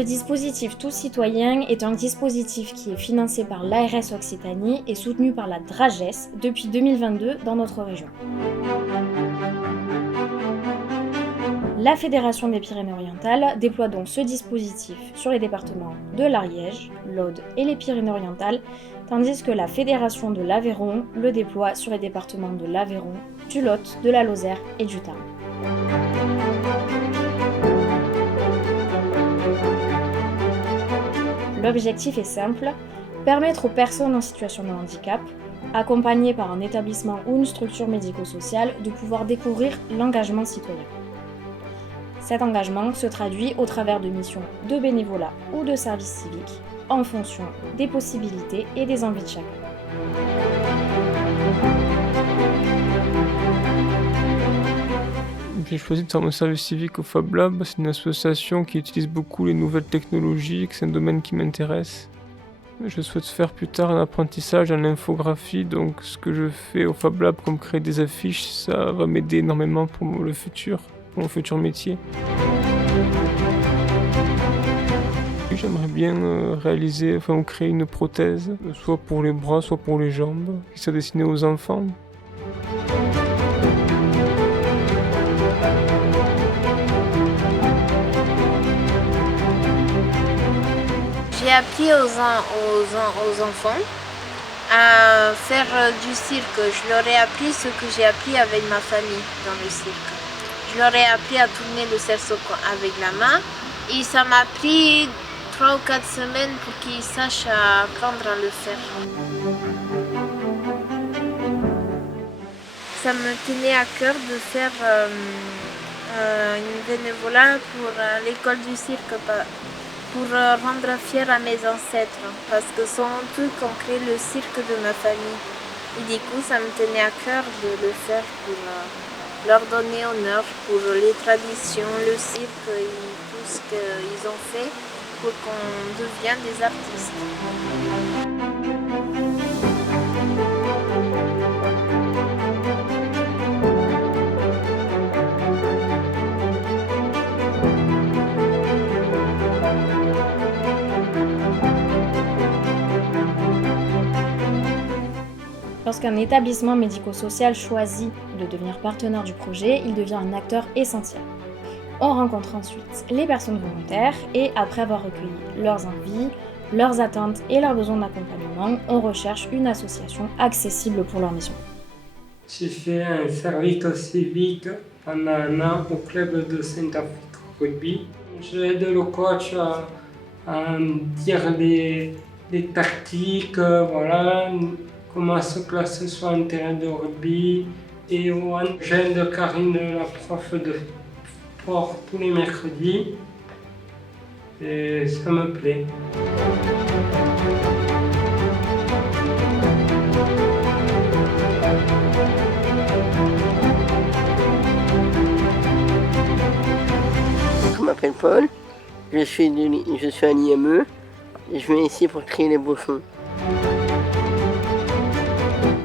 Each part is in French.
Le dispositif Tous Citoyens est un dispositif qui est financé par l'ARS Occitanie et soutenu par la DRAGES depuis 2022 dans notre région. La Fédération des Pyrénées-Orientales déploie donc ce dispositif sur les départements de l'Ariège, l'Aude et les Pyrénées-Orientales, tandis que la Fédération de l'Aveyron le déploie sur les départements de l'Aveyron, du Lot, de la Lozère et du Tarn. L'objectif est simple, permettre aux personnes en situation de handicap, accompagnées par un établissement ou une structure médico-sociale, de pouvoir découvrir l'engagement citoyen. Cet engagement se traduit au travers de missions de bénévolat ou de service civique, en fonction des possibilités et des envies de chacun. J'ai choisi de faire mon service civique au Fab Lab. C'est une association qui utilise beaucoup les nouvelles technologies, que c'est un domaine qui m'intéresse. Je souhaite faire plus tard un apprentissage en infographie, donc ce que je fais au Fab Lab, comme créer des affiches, ça va m'aider énormément pour le futur, pour mon futur métier. J'aimerais bien ou créer une prothèse, soit pour les bras, soit pour les jambes, qui soit destinée aux enfants. J'ai appris aux enfants à faire du cirque. Je leur ai appris ce que j'ai appris avec ma famille dans le cirque. Je leur ai appris à tourner le cerceau avec la main et ça m'a pris 3 ou 4 semaines pour qu'ils sachent apprendre à le faire. Ça me tenait à cœur de faire une bénévolat pour l'école du cirque, pour rendre fiers à mes ancêtres, parce que sans eux qu'on crée le cirque de ma famille. Et du coup, ça me tenait à cœur de le faire pour leur donner honneur, pour les traditions, le cirque et tout ce qu'ils ont fait pour qu'on devienne des artistes. Lorsqu'un établissement médico-social choisit de devenir partenaire du projet, il devient un acteur essentiel. On rencontre ensuite les personnes volontaires et après avoir recueilli leurs envies, leurs attentes et leurs besoins d'accompagnement, on recherche une association accessible pour leur mission. J'ai fait un service civique pendant un an au club de Saint-Afrique Rugby. J'aide le coach à dire les tactiques, voilà, comment se classer sur un terrain de rugby. Et j'aide Karine, la prof de sport, tous les mercredis. Et ça me plaît. Je m'appelle Paul, je suis à l'IME et je viens ici pour trier les bouchons.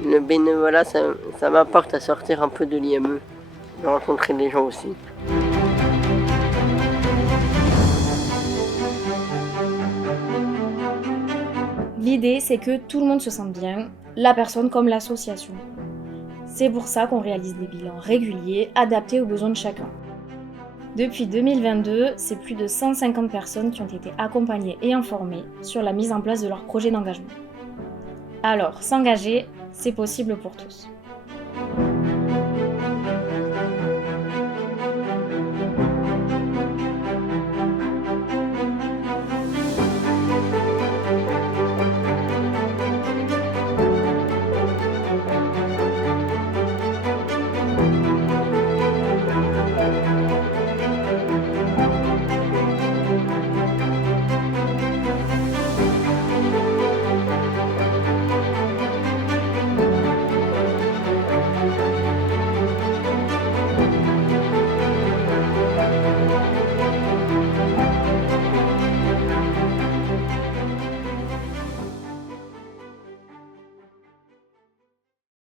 Le bénévolat, ça m'apporte à sortir un peu de l'IME, de rencontrer des gens aussi. L'idée, c'est que tout le monde se sente bien, la personne comme l'association. C'est pour ça qu'on réalise des bilans réguliers, adaptés aux besoins de chacun. Depuis 2022, c'est plus de 150 personnes qui ont été accompagnées et informées sur la mise en place de leur projet d'engagement. Alors, s'engager, c'est possible pour tous.